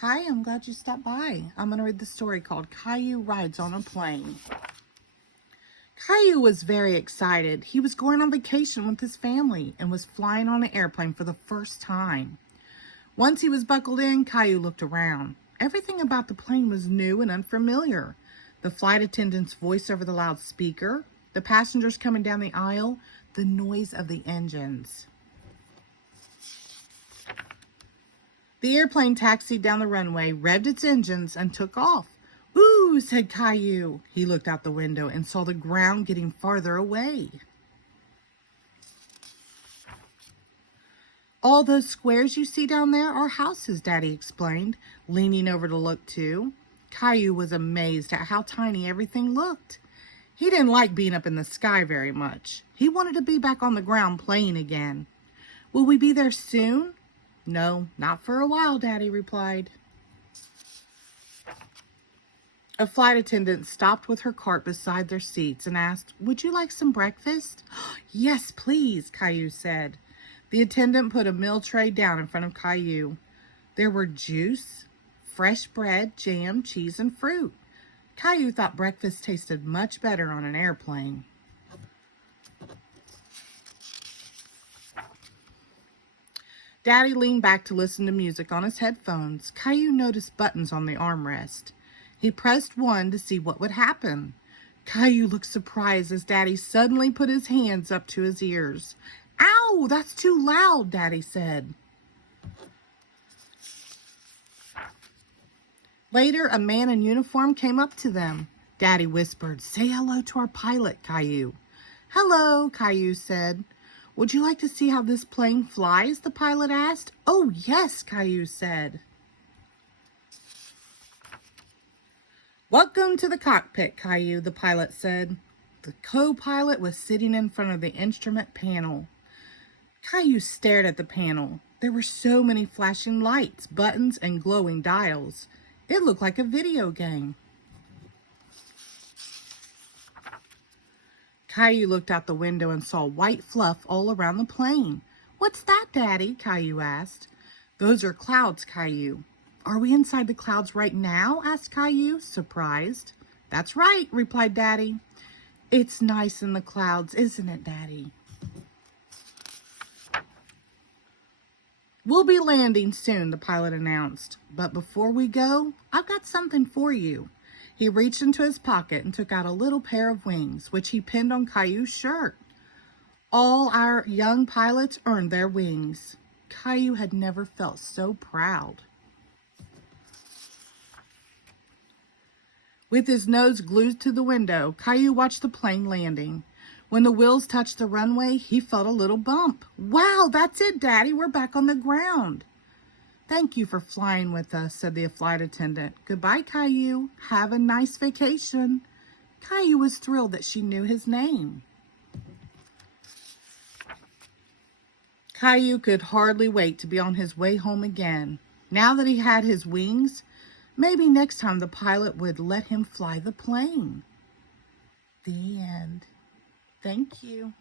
Hi, I'm glad you stopped by. I'm going to read the story called Caillou Rides on a Plane. Caillou was very excited. He was going on vacation with his family and was flying on an airplane for the first time. Once he was buckled in, Caillou looked around. Everything about the plane was new and unfamiliar. The flight attendant's voice over the loudspeaker, the passengers coming down the aisle, the noise of the engines. The airplane taxied down the runway, revved its engines, and took off. "Ooh," said Caillou. He looked out the window and saw the ground getting farther away. "All those squares you see down there are houses," Daddy explained, leaning over to look too. Caillou was amazed at how tiny everything looked. He didn't like being up in the sky very much. He wanted to be back on the ground playing again. "Will we be there soon?" "No, not for a while," Daddy replied. A flight attendant stopped with her cart beside their seats and asked, "Would you like some breakfast?" "Yes, please," Caillou said. The attendant put a meal tray down in front of Caillou. There were juice, fresh bread, jam, cheese, and fruit. Caillou thought breakfast tasted much better on an airplane. Daddy leaned back to listen to music on his headphones. Caillou noticed buttons on the armrest. He pressed one to see what would happen. Caillou looked surprised as Daddy suddenly put his hands up to his ears. "Ow, that's too loud," Daddy said. Later, a man in uniform came up to them. Daddy whispered, "Say hello to our pilot, Caillou." "Hello," Caillou said. "Would you like to see how this plane flies?" the pilot asked. "Oh, yes," Caillou said. "Welcome to the cockpit, Caillou," the pilot said. The co-pilot was sitting in front of the instrument panel. Caillou stared at the panel. There were so many flashing lights, buttons, and glowing dials. It looked like a video game. Caillou looked out the window and saw white fluff all around the plane. "What's that, Daddy?" Caillou asked. "Those are clouds, Caillou." "Are we inside the clouds right now?" asked Caillou, surprised. "That's right," replied Daddy. "It's nice in the clouds, isn't it, Daddy?" "We'll be landing soon," the pilot announced. "But before we go, I've got something for you." He reached into his pocket and took out a little pair of wings, which he pinned on Caillou's shirt. All our young pilots earned their wings. Caillou had never felt so proud. With his nose glued to the window, Caillou watched the plane landing. When the wheels touched the runway, he felt a little bump. "Wow, that's it, Daddy. We're back on the ground." "Thank you for flying with us," said the flight attendant. "Goodbye, Caillou. Have a nice vacation." Caillou was thrilled that she knew his name. Caillou could hardly wait to be on his way home again. Now that he had his wings, maybe next time the pilot would let him fly the plane. The end. Thank you.